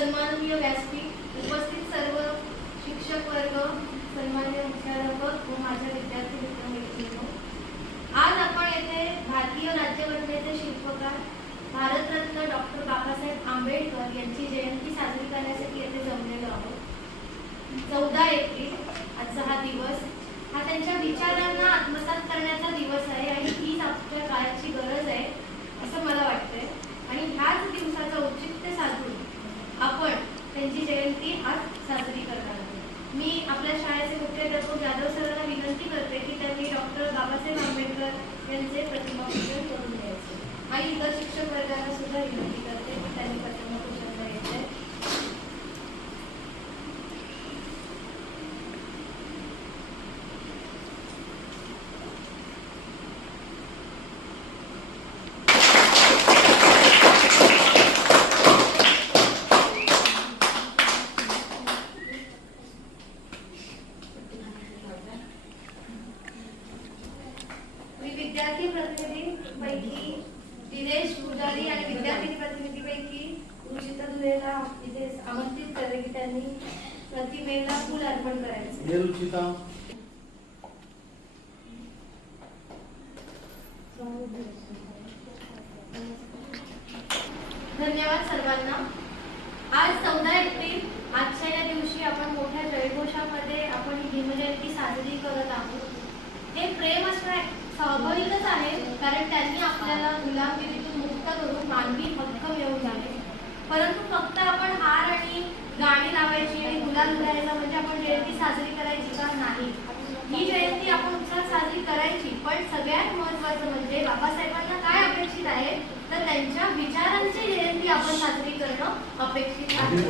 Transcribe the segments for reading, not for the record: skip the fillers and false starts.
सन्माननीय व्यासपीठ, उपस्थित सर्व शिक्षक वर्ग, सन्माननीय मुख्याध्यापक व माझ्या विद्यार्थी मित्र-मैत्रिणींनो, आज आपण येथे भारतीय राज्यघटनेचे शिल्पकार भारतरत्न डॉक्टर बाबासाहेब आंबेडकर यांची जयंती साजरी करण्यासाठी येथे जमलेलो आहोत. 14 एप्रिल आजचा हा दिवस हा त्यांच्या विचारांना आत्मसात करण्याचा दिवस आहे आणि हीच आपल्या काळाची गरज आहे असं मला वाटतंय. आणि ह्याच दिवसाचं औचित्य साधून आपण त्यांची जयंती आज साजरी करणार आहोत. मी आपल्या शाळेचे मुख्याध्यापक जाधव सरांना विनंती करते की त्यांनी डॉक्टर बाबासाहेब आंबेडकर यांचे प्रतिमापूजन करून द्यायचे आणि इतर शिक्षक वर्गांना सुद्धा विनंती करते की त्यांनी प्रतिमापूजन करायचे. विद्यार्थी प्रतिनिधींपैकी दिनेश पुजारी आणि विद्यार्थी प्रतिनिधींपैकी रुचिता दुरेला इथे आमंत्रित करते की त्यांनी प्रतिमेला फूल अर्पण करायचे. रुचिता धन्यवाद सर्वांना. आज 14 एप्रिल आजच्या या दिवशी आपण मोठ्या जयघोषामध्ये आपण भीमजयंती साजरी करत आहोत. हे प्रेम असणं स्वाभाविकच आहे, कारण त्यांनी आपल्याला गुलामगिरीतून मुक्त करून मानवी हक्क मिळवून आले. परंतु फक्त आपण हार आणि गाणी लावायची आणि गुलाल उधळायचा म्हणजे आपण जयंती साजरी करायची का? नाही. ही जयंती आपण उत्साहात साजरी करायची, पण सगळ्यात महत्त्वाचं म्हणजे बाबासाहेबांना काय अपेक्षित आहे तर त्यांच्या विचारांची जयंती आपण साजरी करणं अपेक्षित आहे.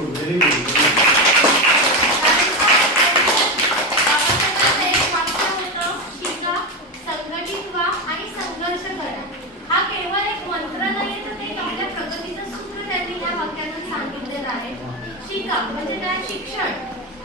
हा केवळ एक मंत्र नाही, तर ते आपल्या प्रगतीचं सूत्र त्यांनी या वाक्यातून सांगितलेलं आहे. शिका म्हणजे काय? शिक्षण.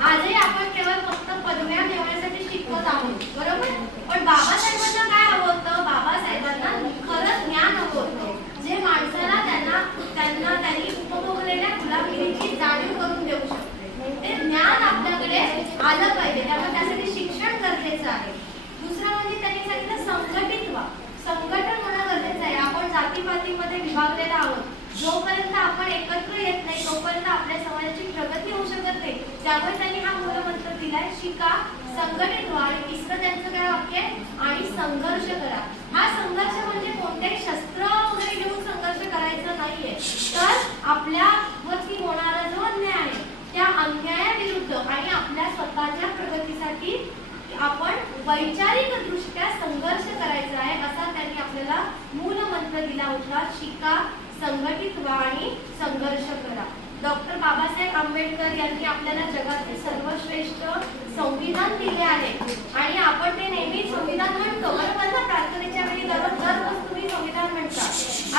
आजही आपण केवळ फक्त पदव्या मिळवण्यासाठी शिकवत आहोत, बरोबर? पण बाबासाहेबांना काय हवं होतं? बाबासाहेबांना खरंच ज्ञान हवं होतं, जे माणसाला त्यांनी उपभोगलेल्या गुलामगिरीची जाणीव करून देऊ शकते. ते ज्ञान आपल्याकडे आलं पाहिजे, त्यामुळे त्यासाठी शिक्षण गरजेचं आहे. दुसरं म्हणजे त्यांनी सांगितलं संघटित व्हा. संघटन होणं गरजेचं आहे. आपण जातीपातीमध्ये विभागलेलो आहोत. जोपर्यंत आपण एकत्र येत नाही तोपर्यंत आपल्या समाजाची प्रगती होऊ शकत नाही. त्यामुळे त्यांनी हा मूलमंत्र दिलाय, शिका, संघटित व्हा. आणि तिसरं त्यांचं काय वाक्य आहे? आणि संघर्ष करा. हा संघर्ष म्हणजे कोणत्याही शस्त्र वगैरे घेऊन संघर्ष करायचा नाहीये, तर आपल्यावरती होणारा जो अन्याय आहे त्या अन्यायाविरुद्ध आणि आपल्या स्वतःच्या प्रगतीसाठी आपण वैचारिक दृष्ट्या संघर्ष करायचा आहे, असा त्यांनी आपल्याला मूल मंत्र दिला होता. शिका, संघटित व्हा आणि संघर्ष करा. डॉक्टर बाबासाहेब आंबेडकर यांनी आपल्याला जगातील सर्वश्रेष्ठ संविधान दिले आहे आणि आपण ते नेहमी संविधान म्हणतो, बरोबर ना? प्रार्थनेच्या वेळी दररोज तुम्ही संविधान म्हणता.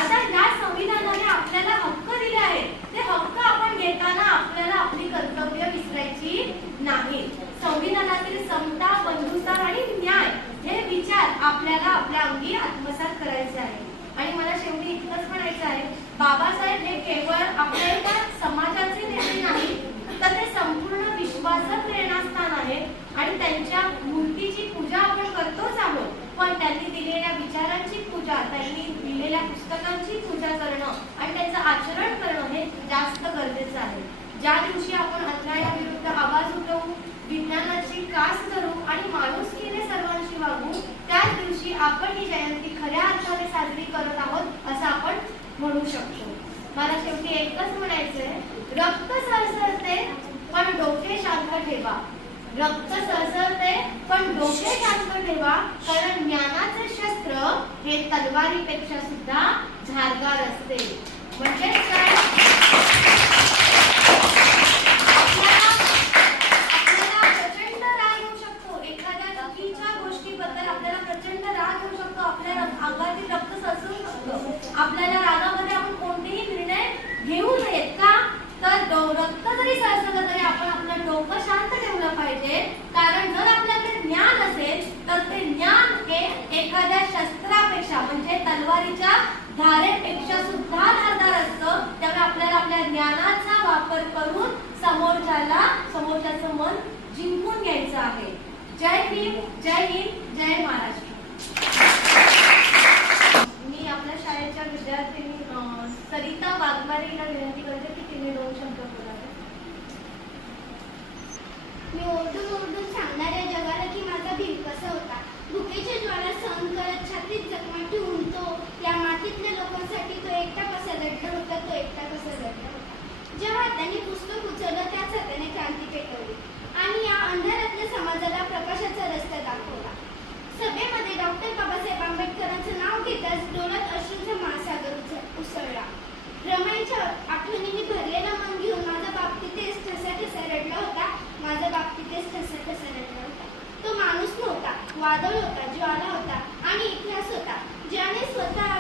आता या संविधानाने आपल्याला हक्क दिले आहेत. ते हक्क आपण घेताना आपल्याला आपली कर्तव्य विसरायची नाही. संविधानातील समता, बंधुता आणि न्याय हे विचार आपल्याला आपल्या अंगी आत्मसात करायचे आहे. आणि मला शेवटी इतकंच म्हणायचं आहे, बाबासाहेब हे केवळ आपल्या एका समाजाचे नेते नाही, तर ते संपूर्ण विश्वाचं प्रेरणास्थान आहे. आणि त्यांच्या मूर्तीची पूजा आपण करतोच आहोत, पण त्यांनी दिलेल्या विचारांची पूजा, त्यांनी लिहिलेल्या पुस्तकांची पूजा करणं आणि त्याचं आचरण करणं हे जास्त गरजेचं आहे. ज्या दिवशी आपण अन्यायाविरुद्ध आवाज उठवू, विज्ञानाची कास धरू आणि माणुसकीने सर्वांशी वागू, त्याच दिवशी आपण ही जयंती खऱ्या अर्थाने साजरी करत आहोत असं आपण म्हणू शकतो. मला शेवटी एकच म्हणायचंय, रक्त सळसळते पण डोके शांत ठेवा. रक्त सळसळते पण डोके शांत ठेवा, कारण ज्ञानाचे शस्त्र हे तलवारीपेक्षा सुद्धा धारदार असते. म्हणजे काय? अंगातील रक्त सळसळू शकतं. आपल्याला रागामध्ये आपण कोणतेही निर्णय घेऊ नयेत का? तर रक्त जरी सळसळलं तरी आपण आपलं डोकं शांत ठेवलं पाहिजे, कारण जर आपल्याकडे ज्ञान असेल तर ते ज्ञान हे एखाद्या शस्त्रापेक्षा म्हणजे तलवारीच्या धारेपेक्षा सुद्धा धारदार असतं. त्यामुळे आपल्याला आपल्या ज्ञानाचा वापर करून समोरच्याचं मन जिंकून घ्यायचं आहे. जय भीम, जय हिंद, जय महाराष्ट्र. मी आपल्या शाळेच्या विद्यार्थिनी सरिता वाघमारे हिला विनंती करते की तिने 2 शब्द बोलावे. मी ओरडून ओरडून सांगणाऱ्या जगाला की माझा भीम कसा होता. भुकेच्या ज्वाला सहन करत छातीत जखमा ठेवून तो या मातीतल्या लोकांसाठी तो एकटा कसा लढला होता, तो एकटा कसा लढला होता. जेव्हा त्यांनी पुस्तक उचललं त्याच हाताने क्रांती पेटवली आणि या अंधारातल्या समाजाला प्रकाशाचा रस्ता दाखवला. सभेमध्ये डॉक्टर बाबासाहेब आंबेडकरांचं नाव घेताच डोळ्यात अश्रूंचा महासागर उसळला. रमाईच्या आठवणींनी भरलेला मन घेऊन माझा बाप तिथेच ठसा रडला होता. माझा बाप तिथेच ठसा रडला होता. तो माणूस नव्हता, वादळ होता, ज्वाला होता आणि इतिहास होता, ज्याने स्वतः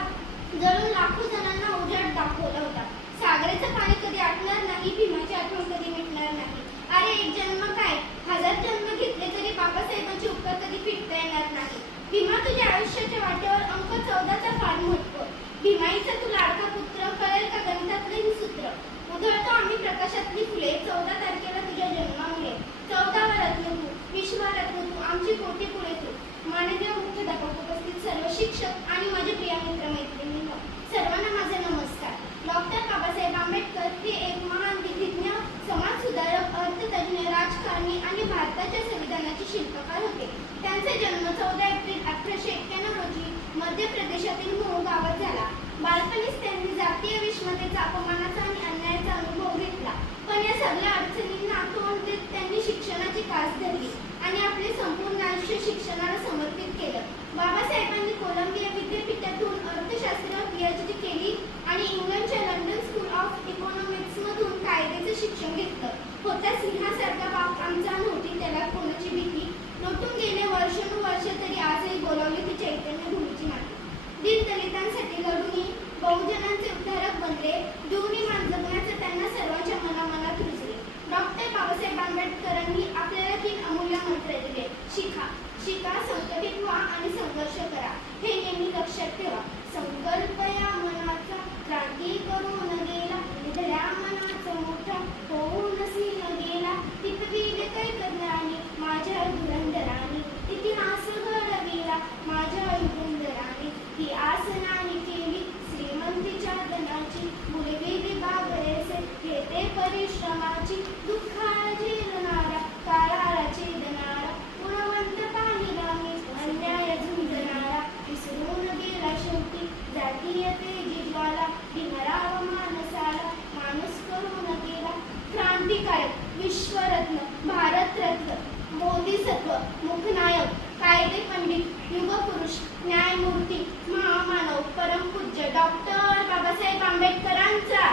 जळून लाखो जणांना उजाड दाखवला होता. सागराचं पाणी कधी आटणार नाही, भीमाची आठवण कधी मिटणार नाही. अरे एक जन्म काय, 1000 जन्म घेतले तरी बाबासाहेबांचे उपकार कधी फिटता येणार नाही. भीमा तुझ्या आयुष्याच्या वाटेवर अंक 14चा फार महत्व. भीमाईचा तू लाडका पुत्र, कळेल का गणितातलं ही सूत्र. उधळतो आम्ही प्रकाशातली फुले 14 तारखेला तुझ्या जन्मामुळे. 14वा रत्न तू, विश्वरत्न तू, आमची कोटी पुढे तू. माननीय मुख्याध्यापक, उपस्थित सर्व शिक्षक आणि माझे प्रिय मित्रमैत्रिणींनो, सर्वांना माझा नमस्कार. डॉक्टर बाबासाहेब आंबेडकर हे एक महान विधिज्ञ, समाजसुधारक, अर्थतज्ञ, राजकारणी आणि भारताच्या संविधानाचे शिल्पकार होते. त्यांचा जन्म 14 एप्रिल 1891 रोजी मध्य प्रदेशातील मूळ गावात झाला. बालपणीच त्यांनी जातीय विषमतेचा, अपमानाचा आणि अन्यायाचा अनुभव घेतला. पण या सगळ्या अडचणींना तोंड देत त्यांनी शिक्षणाची कास धरली आणि आपले संपूर्ण आयुष्य शिक्षणाला समर्पित केलं. बाबासाहेबांनी कोलंबिया विद्यापीठातून अर्थशास्त्र PhD केली आणि इंग्लंडच्या लंडन स्कूल ऑफ इकॉनॉमिक्समधून कायद्याचं शिक्षण घेतलं. होता सिंहासारखा बाप आमचा, नव्हती त्याला कोणाची भीती. लोटून गेले वर्षानुवर्ष तरी आजही बोलावली ती चैतन्यभूमीची माती. दीनदलितांसाठी लढून बहुजनांचे उद्धारक बनले. जीवनीमान जगण्याचं त्यांना सर्वांच्या मनामनात रुजले. डॉक्टर बाबासाहेब आंबेडकरांनी आपल्याला 3 अमूल्य मंत्र दिले. शिका, संघटित व्हा आणि संघर्ष करा. हे नेहमी लक्षात ठेवा. संकल्प या मनाचा क्रांती करून गेला, विधल्या मनाचा मोठा होऊन सीन गेला. टिपविले कैकज्ञानी माझ्या धुरंधरानी, इतिहास घडविला माझ्या युगंधरानी. ही आसनानी केली श्रीमंतीच्या धनाची, मुलगी बागरेसे घेते परिश्रमाची. दुःखाला झेलणारा, काळाला छेदणारा, गुणवंत पाहिला मी अन्याय झुंजणारा. विसरून गेला शेवटी जातीयतेची ज्वाला, भीमराव माणसाला माणूस करून गेला. क्रांतिकारक, विश्वरत्न, भारतरत्न, बोधिसत्व, मुखनायक, कायदे पंडित, युगपुरुष, न्यायमूर्ती, महामानव, परमपूज्य डॉक्टर बाबासाहेब आंबेडकरांचा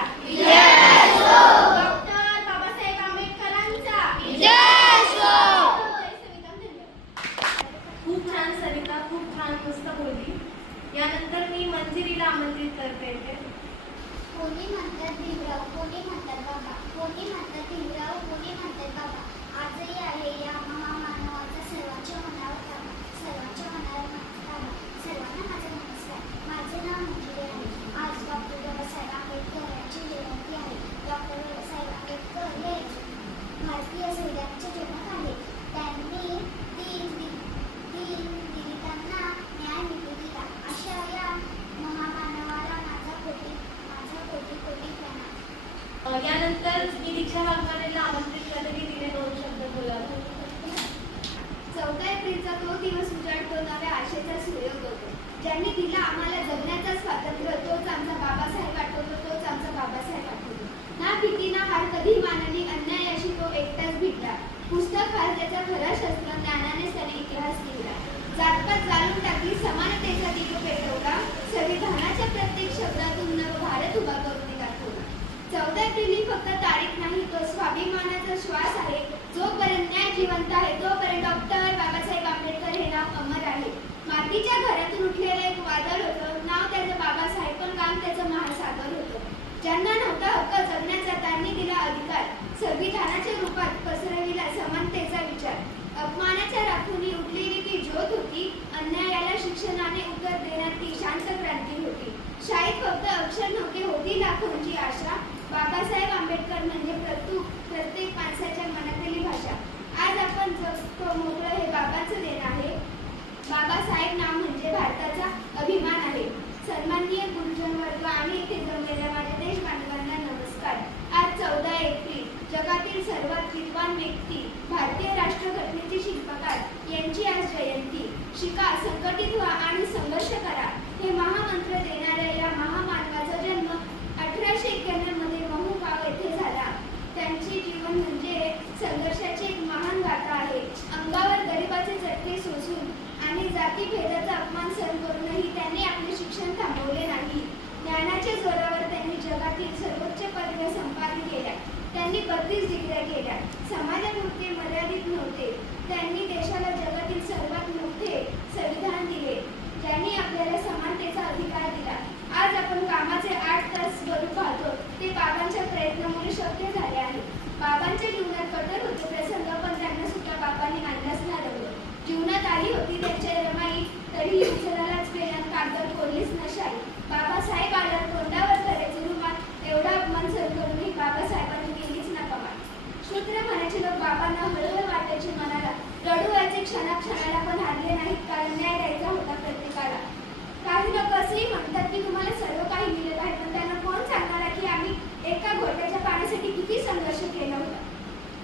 डॉक्टर बाबासाहेब आंबेडकरांचा. खूप छान सरिता, खूप छान, मस्त बोलली. यानंतर मी मंजिरीला आमंत्रित करते. कोणी म्हणतात भीमराव, कोणी म्हणतात बाबा, कोणी म्हणतात भीमराव, कोणी म्हणतात बाबा. आजही आहे या महामानवाचा सर्वांच्या मनावर ताबा, सर्वांच्या मनावर ताबा. सर्वांना माझा नमस्कार. माझे नाव मंजिरी आहे. आज डॉक्टर बाबासाहेब आंबेडकर यांची जयंती आहे. डॉक्टर बाबासाहेब आंबेडकर हे भारतीय संविधानाचे जनक आहेत. त्यांनी दलितांना न्याय मिळवून दिला. अशा या महामानवाला माझा कोटी प्रणाम. यानंतर मी दीक्षा वाघमारेला आमंत्रित करते की तिने 2 शब्द बोलावे. 14 एप्रिलचा तो दिवस उजाडतो नव्या आशेचा सूर्योदय होतो. ज्यांनी दिला आम्हाला जगण्याचं स्वातंत्र्य, तोच आमचा बाबासाहेब आठवतो, तोच आमचा बाबासाहेब आठवतो. ना भीती ना हार कधी मानली, अन्यायाशी तो एकटाच भिडला. पुस्तक वाचल्याचा खरा शस्त्र, ज्ञानानेच त्याने इतिहास लिहिला. जातपात जाळून टाकली, समानतेचा दीप पेटवला. संविधानाच्या प्रत्येक शब्दातून नव भारत उभा करून दाखवला. 14 एप्रिल ही फक्त तारीख नाही, तो स्वाभिमानाचा श्वास आहे. जोपर्यंत न्याय जिवंत आहे तोपर्यंत डॉक्टर बाबासाहेब आंबेडकर हे नाव अमर आहे. मातीच्या घरातून उठलेलं एक वादळ होतं. नाव त्याचं बाबासाहेब, पण काम त्याचं महासागर होतं. ज्यांना नव्हता हक्क जगण्याचा त्यांनी दिला अधिकार. संविधानाच्या रूपात पसरविला समानतेचा विचार. अपमानाच्या राखुनी उठलेली ती ज्योत होती. अन्यायाला शिक्षणाने उत्तर देण्यात ती शांत क्रांती होती. शाळेत फक्त अक्षर नव्हते, होती लाखोंची आशा. प्रत्येक माणसाच्या मनातली भाषा. आज आपण जगतो मोकळं हे बाबांचं देणं आहे. बाबासाहेब नाव म्हणजे भारताचा अभिमान आहे. सन्माननीय गुरुजन वर्ग आणि इथे जमलेल्या माझ्या देश बांधवांना नमस्कार. आज 14 एप्रिल जगातील सर्वात विद्वान व्यक्ती, भारतीय राष्ट्रघटनेचे शिल्पकार यांची आज जयंती. शिका, संघटित व्हा आणि संघर्ष करा हे महामंत्र देणाऱ्या या महामानवाचा जन्म 1891 मध्ये महू गाव येथे झाला. त्यांचे जीवन म्हणजे संघर्षाची एक महान गाथा आहे. अंगावर गरिबाचे चटके सोसून आणि जातीभेदाचा अपमान सहन करूनही त्यांनी आपले शिक्षण थांबवले नाही. ज्ञानाच्या जोरावर त्यांनी जगातील सर्वोच्च पदव्या संपादित केल्या. त्यांनी 32 डिग्र्या केल्या. समाजापुरते मर्यादित नव्हते. त्यांनी देशाला जगातील सर्वात मोठे संविधान दिले, ज्यांनी आपल्याला समानतेचा अधिकार दिला. आज आपण कामाचे 8 तास करू पाहतो ते बाबांच्या प्रयत्नामुळे शक्य झाले आहे. बाबांच्या जीवनात कठोर होते प्रसंग, पण त्यांना सुद्धा बाबांनी आणलाच नाही. जीवनात आली होती त्यांच्या रमाई, तरीही उचलालाच पेनात कागदात कोरलीच नशाई. बाबासाहेब आल्यावर तोंडावर करायचे रुमाल, एवढा अपमान सहन करूनही बाबासाहेबांनी केलीच ना कमाल. शूद्र म्हणायचे लोक बाबांना हळूहळू वाटायचे मनाला. रडू व्हायचे क्षणाक्षणाला, पण हारले नाहीत, कारण न्याय द्यायचा होता प्रत्येकाला. काही लोक असेही म्हणतात की तुम्हाला सर्व काही मिळत आहे, पण त्यांना कोण सांगणार की आम्ही एका घोट्याच्या पाण्यासाठी किती संघर्ष केला होता.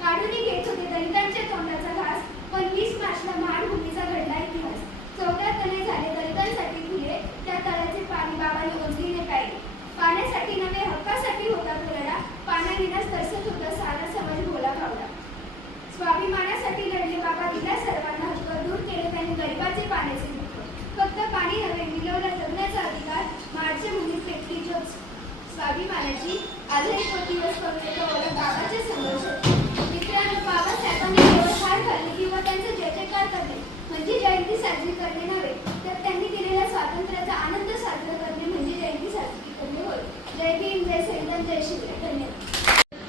काढूनही घेत होते दलितांच्या तोंडाचा घास, पण 20 मार्चला महाभूमीचा घडला इतिहास. 14 तळे झाले दलितांसाठी खुले, त्या तळ्याचे पाणी बाबांनी ओंजळीने प्यायले. पाण्यासाठी नव्हे हक्कासाठी होता तो लढा, पाण्याविनाच तरसत होता सारा समाज भोला भावला. स्वाभिमानासाठी लढले बाबा, दिला सर्वांना हक्क, दूर केले त्यांनी गरिबाचे पाण्याचे दुःख. फक्त पाणी नव्हे, मिळवला जगण्याचा अधिकार, मार्चच्या भूमीत पेटली ज्योत स्वाभिमानाची. आजही तो दिवस कवितेचा ओळख बाबाचे संघर्ष. मित्रांनो, बाबासाहेबांनी केवळ हार घालणे किंवा त्यांचा जयजयकार करणे म्हणजे जयंती साजरी करणे नव्हे, तर त्यांनी दिलेल्या स्वातंत्र्याचा आनंद साजरा करणे म्हणजे जयंती साजरी करणे होय. जय भीम, जय संविधान, जय शिवराय. धन्यवाद.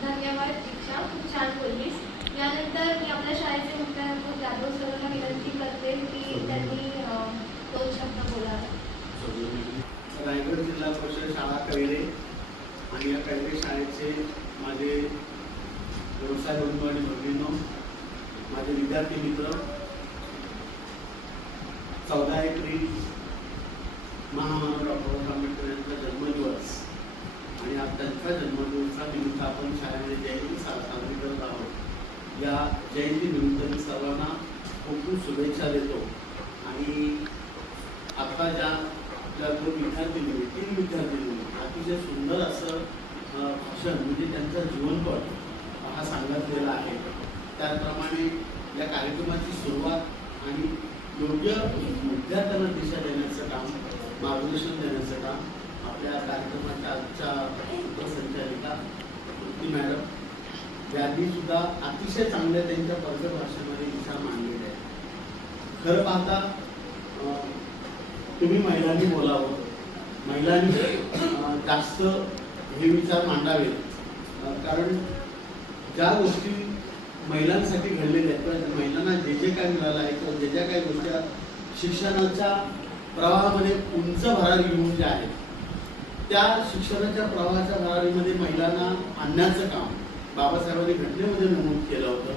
धन्यवाद दीक्षा, खूप छान बोललीस. यानंतर मी आपल्या शाळेचे मुख्याध्यापक जाधव सरांना विनंती करते की त्यांनी 2 शब्द बोलावे. रायगड जिल्हा परिषद शाळा कैरे आणि या कैरे शाळेचे माझे व्यवसाय बंधू आणि भगिनींनो, माझे विद्यार्थी मित्र, 14 एप्रिल महामानव डॉक्टर आंबेडकर यांचा जन्मदिवस आणि आज त्यांच्या जन्मदिवसानिमित्त आपण शाळेमध्ये जयंती साजरी करत आहोत. या जयंतीनिमित्त मी सर्वांना खूप खूप शुभेच्छा देतो. आणि आता ज्या आपल्या 2 विद्यार्थिनी 3 विद्यार्थिनी अतिशय सुंदर असं भाषण म्हणजे त्यांचा जीवनपट हा सांगितलेला आहे. त्याचप्रमाणे या कार्यक्रमाची सुरुवात आणि योग्य विद्यार्थ्यांना दिशा देण्याचं काम, मार्गदर्शन देण्याचं काम आपल्या कार्यक्रमाच्या आजच्या संचालिका मॅडम यांनी सुद्धा अतिशय चांगल्या त्यांच्या परफेक्ट भाषेमध्ये विचार मांडलेले आहेत. खरं पाहता तुम्ही महिलांनी बोलावं, महिलांनी जास्त हे विचार मांडावेत, कारण ज्या गोष्टी महिलांसाठी घडलेल्या आहेत किंवा महिलांना जे जे काय मिळालं आहे किंवा जे ज्या काही गोष्टी शिक्षणाच्या प्रवाहामध्ये उंच भरारी घेऊन ज्या आहेत, त्या शिक्षणाच्या प्रवाहाच्या भरारीमध्ये महिलांना आणण्याचं काम बाबासाहेबांनी घटनेमध्ये नमूद केलं होतं.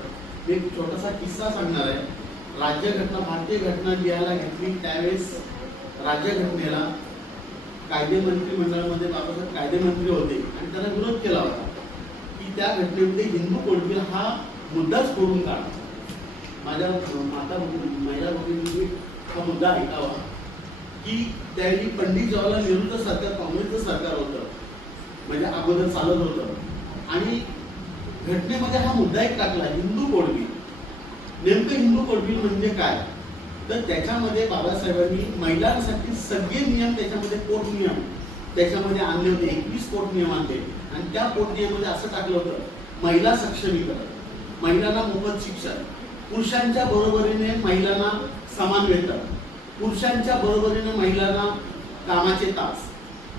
मी एक छोटासा किस्सा सांगणार आहे. राज्यघटना, भारतीय घटना लिहायला घेतली त्यावेळेस राज्यघटनेला कायदे मंत्रिमंडळामध्ये बाबासाहेब कायदेमंत्री होते आणि त्यांना विरोध केला होता की त्या घटनेमध्ये हिंदू कोड बिल हा मुद्दाच खोडून काढा. माझ्या महिला भगिनींनी हा मुद्दा ऐकावा की त्यावेळी पंडित जवाहरलाल नेहरूचं सरकार, काँग्रेसचं सरकार होतं, म्हणजे अगोदर चालत होतं आणि घटनेमध्ये हा मुद्दा एक टाकला, हिंदू कोड बिल. नेमकं हिंदू कोड बिल म्हणजे काय, तर त्याच्यामध्ये बाबासाहेबांनी महिलांसाठी सगळे नियम, त्याच्यामध्ये पोट नियम त्याच्यामध्ये आणले होते. 21 पोट नियम आणले आणि त्या पोट नियमामध्ये असं टाकलं होतं, महिला सक्षमीकरण, महिलांना मोफत शिक्षण, पुरुषांच्या बरोबरीने महिलांना समान वेतन, पुरुषांच्या बरोबरीने महिलांना कामाचे तास,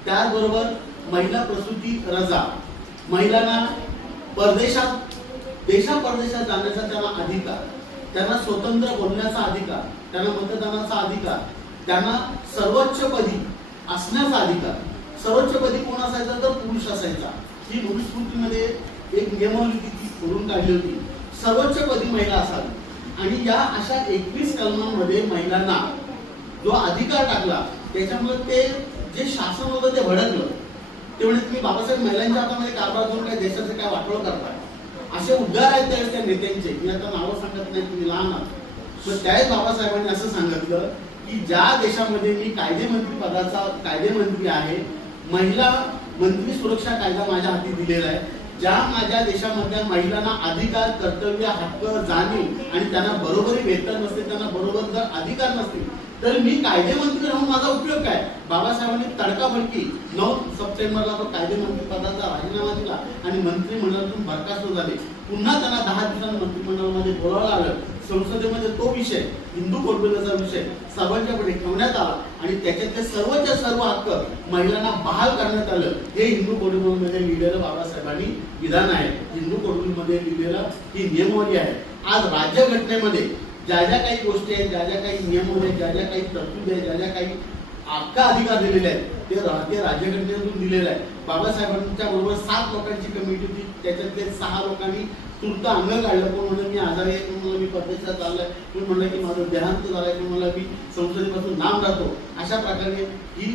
त्याचबरोबर महिला प्रसूती रजा, महिलांना परदेशात परदेशात जाण्याचा त्यांना अधिकार, त्यांना स्वतंत्र बोलण्याचा अधिकार, त्यांना मतदानाचा अधिकार, त्यांना सर्वोच्च पदी असण्याचा अधिकार. सर्वोच्च पदी कोण असायचा तर पुरुष असायचा. ही मनुस्मृतीमध्ये एक नियमावली ती करून काढली होती, सर्वोच्चपदी महिला असावी. आणि या अशा 21 कलमांमध्ये महिलांना जो अधिकार टाकला, त्याच्यामुळे ते जे शासन होतं ते भडकलं. ते म्हणजे तुम्ही बाबासाहेब महिलांच्या हातामध्ये कारभार करून काय देशाचे काय वाटोळ करताय, असे उद्गार आहेत त्या नेत्यांचे. मी आता नावं सांगत नाही, तुम्ही लहान आहात. पण त्याच बाबासाहेबांनी असं सांगितलं की ज्या देशामध्ये मी कायदेमंत्री पदाचा कायदेमंत्री आहे, महिला मंत्री सुरक्षा कायदा माझ्या हाती दिलेला आहे, ज्या माझ्या देशामधल्या महिलांना अधिकार, कर्तव्य, हक्क, जाणीव आणि त्यांना बरोबरी वेतन नसते, त्यांना बरोबर जर अधिकार नसतील, तर मी कायदेमंत्री राहून माझा उपयोग काय. बाबासाहेबांनी तडकाफडकी 9 सप्टेंबरला तो कायदेमंत्री पदाचा राजीनामा दिला आणि मंत्रिमंडळातून बरखास्त झाले. पुन्हा त्यांना 10 दिवसांनी मंत्रिमंडळामध्ये बोलावलं आलं. संसदेमध्ये तो विषय, हिंदू कौटुंबिकाचा विषय सर्वांच्या पुढे ठेवण्यात आला आणि त्याच्यातले सर्वच्या सर्व हक्क महिलांना बहाल करण्यात आलं. हे हिंदू कौटुंबिकामध्ये लिहिलेलं बाबासाहेबांनी विधान आहे, हिंदू कौटुंबिकामध्ये लिहिलेलं ही नियमावली आहे. आज राज्यघटनेमध्ये ज्या ज्या काही गोष्टी आहेत, ज्या ज्या काही नियमावली आहेत, ज्या ज्या काही तरतुदी आहेत, ज्या ज्या काही हक्क अधिकार दिलेले आहेत, ते राज्यघटनेतून दिलेलं आहे. बाबासाहेबांच्या बरोबर 7 लोकांची कमिटी होती, त्याच्यातले 6 लोकांनी तूर्त अंग काढलं. कोण म्हणलं मी आजारी आहे, कोण म्हणलं मी परदेशात चाललोय, कोण म्हणलं की माझं देहांत झालंय, कोण म्हणलं मी संसदेपासून लांब राहतो. अशा प्रकारे ही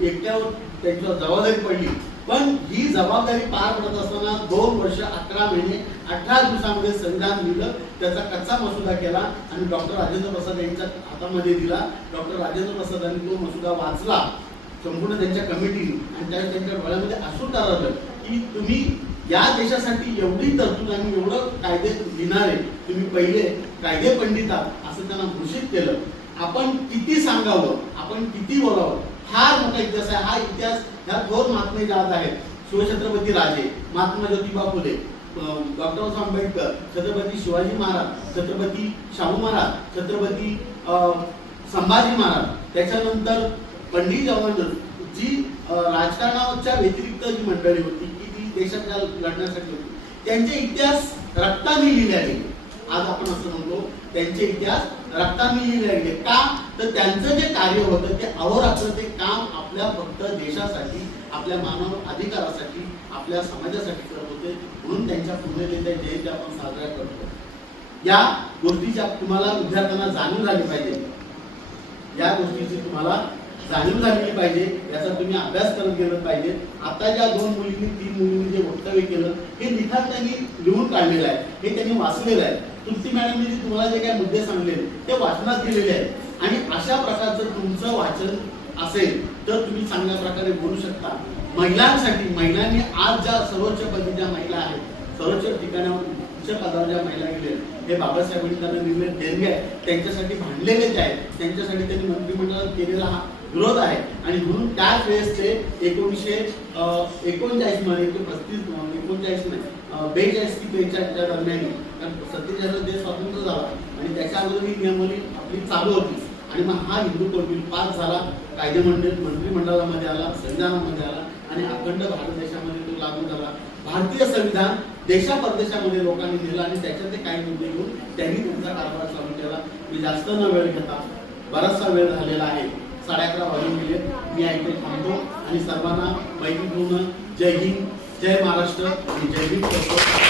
एकट्यावर त्यांच्यावर जबाबदारी पडली. पण ही जबाबदारी पार पडत असताना 2 वर्ष 11 महिने 18 दिवसामध्ये संविधान लिहिलं, त्याचा कच्चा मसुदा केला आणि डॉक्टर राजेंद्र प्रसाद यांच्या हातामध्ये दिला. डॉक्टर राजेंद्र प्रसादांनी तो मसुदा वाचला संपूर्ण त्यांच्या कमिटीने आणि त्यावेळी त्यांच्या डोळ्यामध्ये अश्रू तरळलं की तुम्ही या देशासाठी एवढी तरतूद आणि एवढं कायदे लिहिणारे तुम्ही पहिले कायदे पंडित आहात असं त्यांना घोषित केलं. आपण किती सांगावं, आपण किती बोलावं, फार मोठा इतिहास आहे. हा इतिहास ह्या थोर महात्मे ज्यात आहेत, शिवछत्रपती राजे, महात्मा ज्योतिबा फुले, डॉक्टर बाबासाहेब आंबेडकर, छत्रपती शिवाजी महाराज, छत्रपती शाहू महाराज, छत्रपती संभाजी महाराज, त्याच्यानंतर पंडित जवाहरलाल, जी राजकारणाच्या व्यतिरिक्त जी मंडळी होती की ती देशाच्या लढण्यासाठी होती, त्यांचे इतिहास रक्ताने लिहिले आहे. आज आपण असं म्हणतो त्यांचे इतिहास रक्ताने लिहिले आहे. का तर त्यांचं जे कार्य होतं ते अहोरात्र ते काम आपल्या फक्त देशासाठी, आपल्या मानव अधिकारासाठी, आपल्या समाजासाठी करत होते. म्हणून त्यांच्या पुण्यतिथी जयंती आपण साजरा करतो. या गोष्टीची तुम्हाला विद्यार्थ्यांना जाणीव झाली पाहिजे, या गोष्टीची तुम्हाला जाणीव झाली पाहिजे, याचा तुम्ही अभ्यास करत गेलं पाहिजे. आता ज्या 2 मुलींनी 3 मुलींनी जे वक्तव्य केलं हे लिखाण त्यांनी लिहून काढलेलं आहे, हे त्यांनी वाचलेलं आहे. तुलसी मॅडमने जे तुम्हाला जे काही मुद्दे सांगले ते वाचनात दिलेले आहेत आणि अशा प्रकारचं तुमचं वाचन असेल तर तुम्ही चांगल्या प्रकारे बोलू शकता. महिलांसाठी, महिलांनी आज ज्या सर्वोच्च पदी ज्या महिला आहेत, सर्वोच्च ठिकाणावर उच्च पदावर ज्या महिला गेल्या, हे बाबासाहेबांनी त्यांना दिलेले देणगे आहे, त्यांच्यासाठी भांडलेले ते आहेत, त्यांच्यासाठी त्यांनी मंत्रिमंडळात केलेला हा विरोध आहे. आणि म्हणून त्याच वेळेस ते 1939 मध्ये 1939 नाही 42 की 43 दरम्यान, कारण 47 देश स्वतंत्र झाला आणि त्याच्या अगोदर ही नियमावली आपली चालू होती. आणि मग हा हिंदू कौटुंबिक पास झाला, मंत्रिमंडळामध्ये आला, संविधानामध्ये आला आणि अखंड भारत देशामध्ये तो लागू झाला. भारतीय संविधान देशा परदेशामध्ये लोकांनी दिलं आणि त्याच्यात ते काही मुद्दे घेऊन त्यांनी त्यांचा कारभार चालू केला. मी जास्त न वेळ घेता, बराचसा वेळ झालेला आहे, 11:30 वाजून गेले, मी ऐकून थांबतो आणि सर्वांना मैत्री पूर्ण जय हिंद, जय महाराष्ट्र आणि जय भीम करतो.